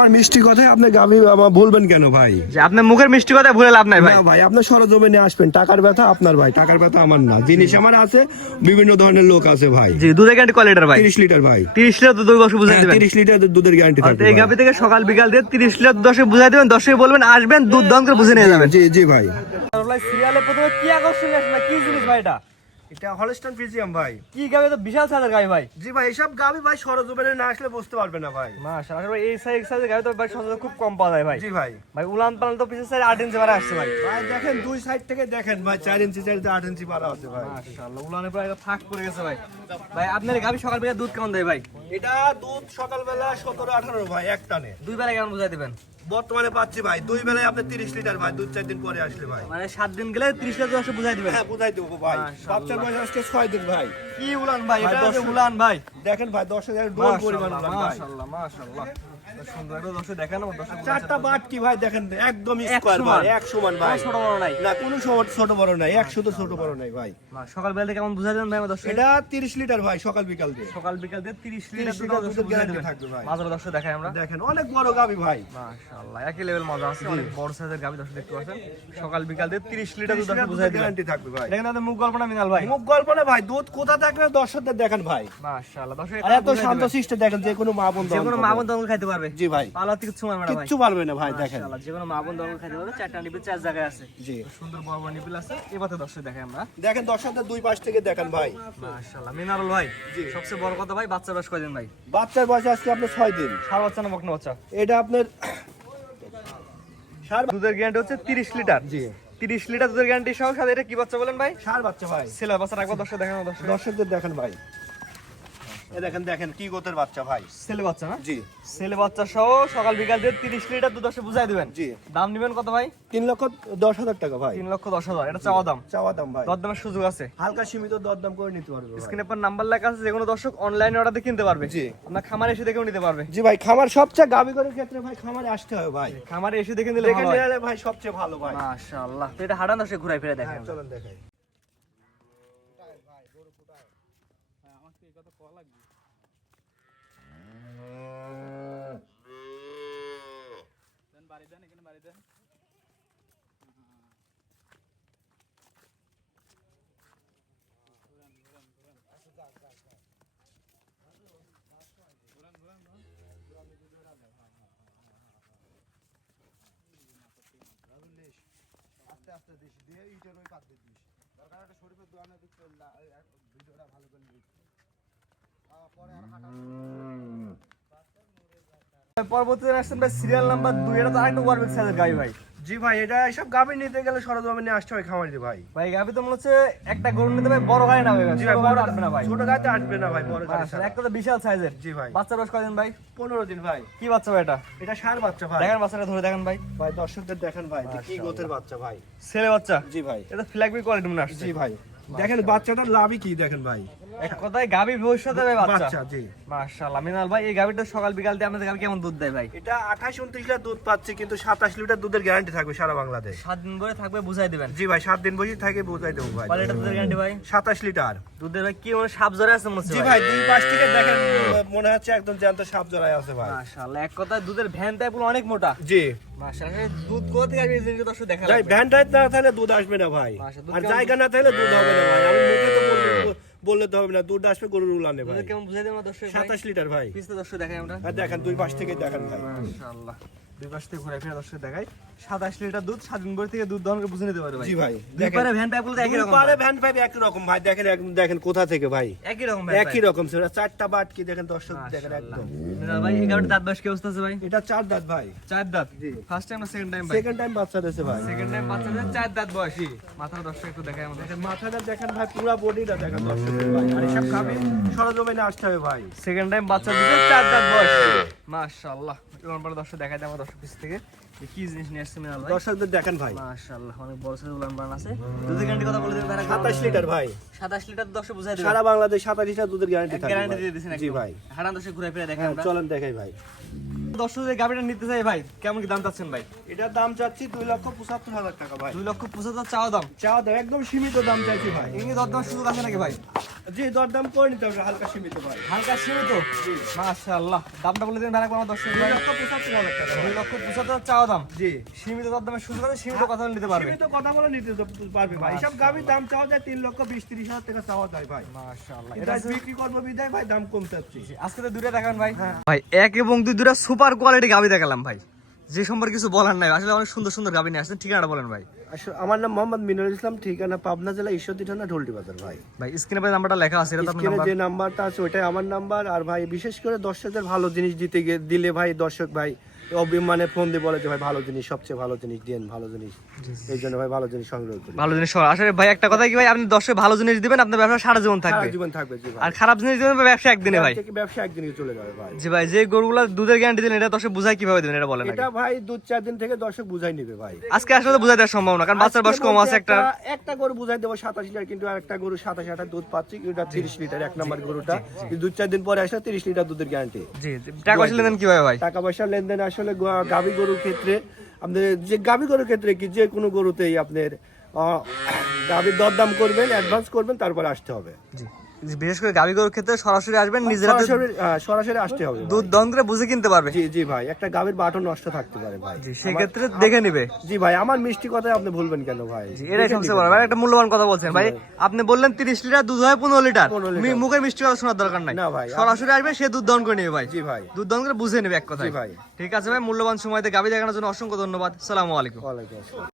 আমার মিষ্টি কথাই আপনি গাবি আমার বলবেন কেন ভাই? যে আপনার মুখের মিষ্টি কথা ভুলে লাভ নাই ভাই। না ভাই, আপনার সরজমিনে আসবেন, টাকার ব্যথা আপনার ভাই, টাকার ব্যথা আমার না। জিনিস আমার আছে, বিভিন্ন ধরনের লোক আছে ভাই। জি, দুধের গ্যারান্টি কয় লিটার ভাই? 30 লিটার ভাই। 30 লিটার দুধ দর্শক বুঝাই দিবেন। 30 লিটার দুধের গ্যারান্টি থাকবে এই গাভি থেকে সকাল বিকাল দিয়ে 30 লিটার দর্শক বুঝাই দিবেন, দর্শক বলবেন আসবেন দুধ দাম করে বুঝে নিয়ে যাবেন। জি জি ভাই। সিরিয়ালে প্রথমে কি আকর্ষণীয় আসলে কি জিনিস ভাই এটা? এটা হলস্টাইন ফ্রিজিয়াম ভাই। কি গাভি তো বিশাল সাইজের গাভি ভাই। জি ভাই, এসব গাবি ভাই সরজমিনে না আসলে বুঝতে পারবে না ভাই। মাশাআল্লাহ ভাই, এই সাইজের গাভি তো ভাই সচরাচর খুব কম পাওয়া যায় ভাই। জি ভাই। ভাই উলান পালান তো পিছের সাইড 8 ইঞ্চি বাড়া আসছে ভাই। ভাই দেখেন দুই সাইড থেকে দেখেন ভাই, 4 ইঞ্চি 8 ইঞ্চি পারা আছে ভাই। মাশাআল্লাহ উলানে প্রায় ফাঁক পড়ে গেছে ভাই। ভাই আপনার গাভি সকাল বিকাল দুধ কেমন দেয় ভাই? এটা দুধ সকালবেলা 17-18 ভাই, এক টানে। দুই বেলা কেমন বুঝাই দিবেন? বর্তমানে পাচ্ছি ভাই দুই বেলায় আপনি 30 লিটার ভাই, 2-4 দিন পরে আসলে ভাই। মানে 7 দিন গেলে 30 লিটার দর্শক বুঝাই দিবেন। হ্যাঁ বুঝাই দেবো ভাই। বাচ্চার বয়স আজকে 6 দিন ভাই। কি উলান ভাই, ভাই, এটা হচ্ছে 10 উলান ভাই। দেখেন ভাই 10,000 ডোল পরিমাণ উলান ভাই। মাশাআল্লাহ মাশাআল্লাহ, সুন্দর একটা দর্শক দেখানো দর্শক। চারটা বাট কি ভাই দেখেন, একদম স্কয়ার ভাই, এক সমান ভাই। ছোট বড় নাই না কোনো ছোট বড় নাই, এক শুধু ছোট বড় নাই ভাই। সকাল বেলা কেমন বুঝাই দেবেন ভাই আমার দর্শক? এটা 30 লিটার ভাই, সকাল বিকাল দিয়ে। সকাল বিকাল দিয়ে 30 লিটার 30 লিটার দুধ দুধের বুঝাই গ্যারান্টি দিবেন। থাকবে ভাই। মাঝারি দর্শক দেখাই আমরা। দেখেন অনেক বড় গাবি ভাই। মাশাআল্লাহ একই লেভেল মজা আছে, অনেক বড় সাইজের গাবি দর্শক দেখতে পাচ্ছেন। সকাল বিকাল দিয়ে 30 লিটার দুধ দর্শক বুঝাই দিবেন। গ্যারান্টি থাকবে ভাই। দেখেন আপনাদের মুখ গল্পনা মিনাল ভাই। মুখ গল্প না ভাই, দুধ কোথা থাকবে দর্শকদের দেখেন ভাই। মাশাআল্লাহ দর্শক আর এত শান্ত শিষ্ট দেখেন, যে কোনো মা বোন যে কোনো মা বোন দল খাইতে পারবে। জি ভাই, পালা থেকে ছুমার মারা ভাই। কিচ্ছু পারবে না ভাই। দেখেন মাশাআল্লাহ যে কোনো মা বোন দল খাইতে পারবে। চারটা নিপিল চার জায়গায় আছে। জি সুন্দর বড় বড় নিপিল আছে। এবারে দর্শক দেখাই আমরা। দেখেন দর্শকদের দুই পাশ থেকে দেখেন ভাই। মাশাআল্লাহ মিনারুল ভাই, সবচেয়ে বড় কথা ভাই, বাচ্চা বয়স কয়দিন ভাই? বাচ্চার বয়স আজকে আপনার 6 দিন। ষাঁড় বাচ্চা না বকনা বাচ্চা? এটা আপনার দুধের গ্যারান্টি হচ্ছে 30 লিটার। জি 30 লিটার দুধের গ্যারান্টি সহ। সাথে এটা কি বাচ্চা বলেন ভাই? ষাঁড় বাচ্চা ভাই। ছেলে বাচ্চা রাখবো দর্শক দেখানো দর্শক। দর্শকদের দেখেন ভাই, এ দেখেন দেখেন কি গোতের বাচ্চা ভাই। ছেলে বাচ্চা না? জি ছেলে বাচ্চা সহ সকাল বিকাল দিয়ে 30 লিটার দুধ দর্শক বুঝাই দিবেন। জি দাম নিবেন কত ভাই? 3,10,000 টাকা ভাই। 3,10,000 এটা চাওয়া দাম। চাওয়া দাম ভাই, দরদামের সুযোগ আছে। হালকা সীমিত দরদাম করে নিতে পারবে ভাই। স্ক্রিনে পর নাম্বার লেখা আছে, যে কোনো দর্শক অনলাইনে অর্ডার দিয়ে কিনতে পারবে। জি আপনার খামারে এসে দেখেও নিতে পারবে। জি ভাই, খামার সবচেয়ে গাবি করার ক্ষেত্রে ভাই খামারে আসতে হবে ভাই। খামারে এসে দেখে নিলে দেখে ভালো হয়। নিলে ভাই সবচেয়ে ভালো ভাই। মাশাআল্লাহ, তো এটা হাঁটান দর্শক ঘুরাই ফিরে দেখেন। চলেন দেখাই। আস্তে আস্তে দিস দিয়ে ইটের ওই পাত দিস, দরকার একটা শরীফের দোয়ানে দিস, ভিডিওটা ভালো করে দিস পরে আর হাঁটা। পরবর্তীতে আসছেন ভাই সিরিয়াল নাম্বার 2, এটা তো আরেকটা ওয়ারবিক সাইজের গাই ভাই। জি ভাই, এটা সব গাভী নিতে গেলে সরজমিনে আসতে হয় খামারি ভাই। ভাই গাবি তো মনে হচ্ছে একটা গরু নিতে ভাই বড় গাড়ি না ভাই। জি ভাই, ছোট বড় গাড়ি আসবে না ভাই। ছোট গাড়িতে আসবে না ভাই, বড় গাড়ি ছাড়া। একটা তো বিশাল সাইজের। জি ভাই, বাচ্চা বয়স কয়দিন ভাই? 15 দিন ভাই। কি বাচ্চা ভাই এটা? এটা ষাঁড় বাচ্চা ভাই। দেখেন বাচ্চাটা ধরে দেখেন ভাই। ভাই দর্শকদের দেখেন ভাই, যে কি গোতের বাচ্চা ভাই। ছেলে বাচ্চা? জি ভাই। এটা ফ্ল্যাগবি কোয়ালিটি মনে আসছে। জি ভাই, দেখেন বাচ্চাটার লাভই কি দেখেন ভাই। এক কথায় গাবি ভবিষ্যতে ভাই বাচ্চা। বাচ্চা জি। মাশাআল্লাহ মিনাল ভাই, এই গাবিটা সকাল বিকাল দিয়ে আপনাদের গাবি কেমন দুধ দেয় ভাই? এটা 28-29 লিটার দুধ পাচ্ছে, কিন্তু 27 লিটার দুধের গ্যারান্টি থাকবে সারা বাংলাদেশ। 7 দিন ধরে থাকবে বুঝাই দিবেন। জি ভাই, 7 দিন বসে থাকে বুঝাই দেবো ভাই। কোয়ালিটি দুধের গ্যারান্টি ভাই 27 লিটার। দুধের ভাই কি মানে সাপ জরে আছে মনে হচ্ছে জি ভাই, দুই পাশ থেকে দেখেন মনে হচ্ছে একদম জ্যান্ত সাপ জড়ায় আছে ভাই। মাশাআল্লাহ, এক কথায় দুধের ভ্যান টাইপ অনেক মোটা। জি মাশাআল্লাহ, দুধ কোথা থেকে আসবে এই জিনিসটা দর্শক দেখা ভাই, লাগবে। ভ্যান টাইপ না থাকলে দুধ আসবে না ভাই। মাশাআল্লাহ, দুধ আর কেমন- জায়গা না থাকলে দুধ হবে না ভাই। আমি মুখে তো বললে তো হবে না, দুধ আসবে গরুর উলানে ভাই। দুধ কেমন বুঝাই দেব না দর্শক ভাই? 27 লিটার ভাই। পিছনে দর্শক দেখাই আমরা। আর দেখেন দুই পাশ থেকে দেখেন ভাই। মাশাআল্লাহ, দুই পাশ থেকে ঘুরে ফিরে দর্শক দেখাই। 27 লিটার দুধ 7 দিন থেকে দুধ দহন করে বুঝে নিতে পারবে ভাই। জি ভাই, দুই পারে ভ্যান টাইপ বলতে একই দুই রকম পারে ভাই। ভ্যান পাইপ একই রকম ভাই। দেখেন একদম দেখেন কোথা থেকে ভাই, একই রকম ভাই। একই রকম ছিল। চারটা বাট কি দেখেন দর্শক দেখেন একদম। মিনাল ভাই, এই গাবির দাঁত বয়স কি অবস্থা আছে ভাই? এটা 4 দাঁত ভাই। 4 দাঁত। জি। ফার্স্ট টাইম না সেকেন্ড টাইম ভাই? সেকেন্ড টাইম বাচ্চা দিয়েছে ভাই। সেকেন্ড টাইম বাচ্চাদের 4 দাঁত বয়স। মাথার দর্শক একটু দেখাই আমাদের। দেখেন মাথাটা দেখেন ভাই, পুরো বডিটা দেখেন দর্শক ভাই। আর এসব খাবি সরজমিনে আসতে হবে ভাই। সেকেন্ড টাইম বাচ্চা দিতে 4 দাঁত বয়স। মাশাআল্লাহ, এবার পরে দর্শক দেখাই দেব আমার দর্শক পিছ থেকে যে কি জিনিস নিয়ে আসছে মিনাল ভাই। দর্শকদের দেখেন ভাই। মাশাআল্লাহ, অনেক বড় সাইজের উলান বান আছে। দুধের গ্যারান্টি কথা বলে দিন তারা। 27 লিটার ভাই। 27 লিটার দর্শক বুঝাই দিবেন। সারা বাংলাদেশ 27 লিটার দুধের গ্যারান্টি থাকবে গ্যারান্টি ভাই। দিয়ে দিছেন জি একদম। ভাই। হারান দর্শক ঘুরে ফিরে দেখাই হ্যাঁ, আমরা। চলেন দেখাই ভাই। দর্শক যে গাবিটা নিতে চাই ভাই, কেমন কি দাম চাচ্ছেন ভাই? এটার দাম চাচ্ছি 2,75,000 টাকা ভাই। 2,75,000 চাওয়া দাম। চাওয়া দাও একদম সীমিত দাম চাইছি ভাই। এমনি দরদাম সুযোগ আছে নাকি ভাই? জি দরদাম করে নিতে হবে হালকা সীমিত ভাই। হালকা সীমিত। মাশাআল্লাহ, দামটা বলে দিন ভাই একবার আমার দর্শক ভাই। 2,75,000 টাকা। 2,75,000 চাওয়া দাম। জি সীমিত দামে সুযোগ আছে, সীমিত কথা বলে নিতে পারবে। সীমিত কথা বলে নিতে পারবে ভাই। এসব গাভীর দাম চাওয়া যায় 3,20,30,000 টাকা চাওয়া যায় ভাই। মাশাআল্লাহ, এটা বিক্রি করবো বিদায় ভাই দাম কম চাচ্ছি। আজকে তো দুইটা দেখান ভাই। ভাই এক এবং দুই দুইটা সুপার কোয়ালিটি গাবি দেখালাম ভাই, যে সম্পর্কে কিছু বলার নাই। আসলে অনেক সুন্দর সুন্দর গাবি নিয়ে আসছেন, ঠিকানাটা বলেন ভাই। আসলে আমার নাম মোহাম্মদ মিনুল ইসলাম, ঠিকানা পাবনা জেলা ঈশ্বরদী থানা ঢোলটি বাজার ভাই। ভাই স্ক্রিনে ভাই নাম্বারটা লেখা আছে, এটা তো আপনার স্ক্রিনে নাম্বার। যে নাম্বারটা আছে ওইটাই আমার নাম্বার। আর ভাই বিশেষ করে দর্শকদের ভালো জিনিস দিলে ভাই দর্শক ভাই অভিমানে ফোন দিয়ে বলে যে ভাই ভালো জিনিস, সবচেয়ে ভালো জিনিস দেন, ভালো জিনিস। এই জন্য ভাই ভালো জিনিস সংগ্রহ করি। ভালো জিনিস সব। আসলে ভাই একটা কথা কি ভাই, আপনি দর্শক ভালো জিনিস দিবেন, আপনার ব্যবসা সারা জীবন থাকবে। সারা জীবন থাকবে জি ভাই। আর খারাপ জিনিস দিবেন ব্যবসা একদিনে ভাই। ব্যবসা একদিনে চলে যাবে ভাই। জি ভাই, যে গরুগুলা দুধের গ্যারান্টি দিলেন, এটা দর্শক বুঝাই কিভাবে দিবেন এটা বলেন আগে। এটা ভাই 2-4 দিন থেকে দর্শক বুঝাই নেবে ভাই। আজকে আসলে তো বুঝাই দেওয়া সম্ভব না, কারণ বাচ্চার বয়স কম আছে। একটা গরু বুঝাই দেবো 27 লিটার, কিন্তু আরেকটা গরু 27-28 দুধ পাচ্ছে, কিন্তু 30 লিটার এক নাম্বার গরুটা। 2-4 দিন পরে আসলে 30 লিটার দুধের গ্যারান্টি। জি, টাকা পয়সা লেনদেন কিভাবে ভাই? টাকা পয়সা লেনদেন আসলে গাভী গরুর ক্ষেত্রে আপনাদের যে গাভী গরুর ক্ষেত্রে কি যে কোনো গরুতেই আপনার গাভীর দরদাম করবেন, অ্যাডভান্স করবেন, তারপরে আসতে হবে। জি, বিশেষ করে গাভী গরুর ক্ষেত্রে সরাসরি আসবেন, নিজেরা সরাসরি আসতে হবে। দুধ দহন করে বুঝে কিনতে পারবে। জি জি ভাই, একটা গাভীর বাটন নষ্ট থাকতে পারে ভাই। জি, সেই ক্ষেত্রে দেখে নিবে। জি ভাই, আমার মিষ্টি কথাই আপনি ভুলবেন কেন ভাই? জি, এটাই সবচেয়ে বড় ভাই, একটা মূল্যবান কথা বলছেন ভাই। আপনি বললেন 30 লিটার দুধ হয় 15 লিটার, মুখে মিষ্টি কথা শোনার দরকার নাই। না ভাই, সরাসরি আসবে, সে দুধ দহন করে নেবে ভাই। জি ভাই, দুধ দহন করে বুঝে নেবে এক কথায়। জি ভাই। ঠিক আছে ভাই, মূল্যবান সময়তে গাভী দেখানোর জন্য অসংখ্য ধন্যবাদ। আসসালামু আলাইকুম। ওয়ালাইকুম আসসালাম।